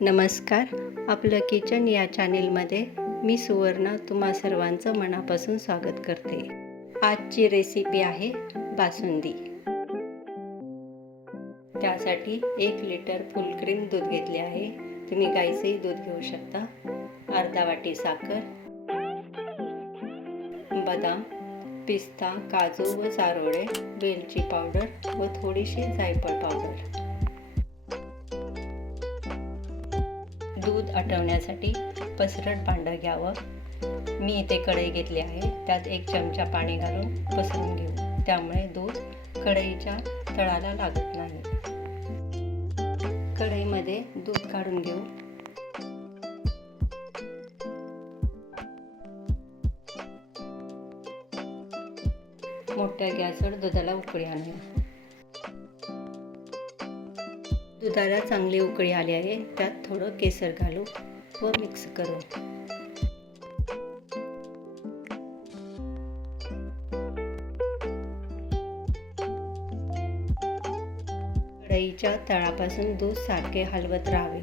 नमस्कार. आपलं किचन या चॅनेलमध्ये मी सुवर्णा तुम्हा सर्वांचं मनापासून स्वागत करते. आजची रेसिपी आहे बासुंदी. त्यासाठी एक लिटर फुल क्रीम दूध घेतले आहे. तुम्ही गाईचंही दूध घेऊ शकता. अर्धा वाटी साखर बदाम पिस्ता काजू व चारोळे वेलची पावडर व थोडीशी जायफळ पावडर. दूध आटवण्यासाठी पसरट भांडं घ्यावं. मी इथे कढई घेतली आहे. त्यात एक चमचा पाणी घालून पसरून घेऊ. त्यामुळे दूध कढईच्या तळाला लागत नाही. कढईमध्ये दूध काढून घेऊ. मोठ्या गॅसवर दुधाला उकळी आणूया दुधाला चांगली उकळी आली आहे त्यात थोडं केसर घालू व मिक्स करू. कढईच्या तळापासून दूध सारखे हलवत राहावे.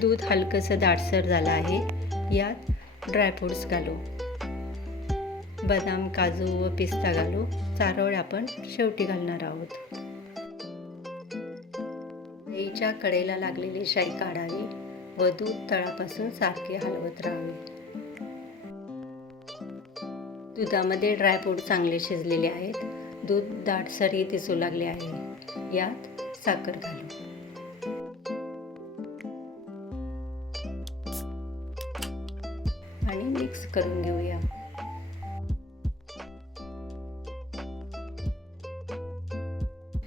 दूध हलकंसं दाटसर झालं आहे यात ड्रायफ्रुट्स घालू. बदाम काजू व पिस्ता घालू. चारोळ आपण शेवटी घालणार आहोत. दहीच्या कडेला लागलेली शाई काढावी व दूध तळापासून सारखे हलवत राहावे. दुधामध्ये ड्रायफ्रूट चांगले शिजलेले आहेत. दूध दाटसरी दिसू लागले आहे. यात साखर घालू. आणि मिक्स करून घेऊया.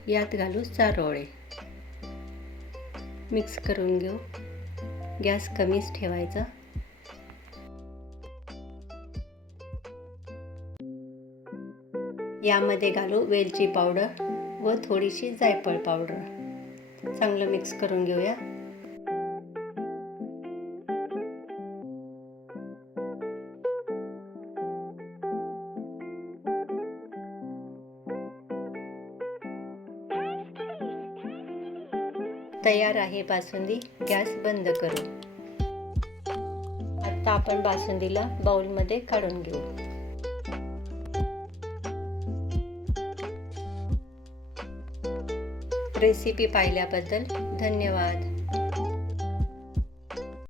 यात घालू चारोळे मिक्स करून घेऊ. गॅस कमीच ठेवायचा. यामध्ये घालू वेलची पावडर व थोडीशी जायफळ पावडर. चांगलं मिक्स करून घेऊया. तयार आहे बासुंदी गॅस बंद करू. आता आपण बासुंदीला बाउलमध्ये काढून घेऊ. रेसिपी पाहिल्याबद्दल धन्यवाद.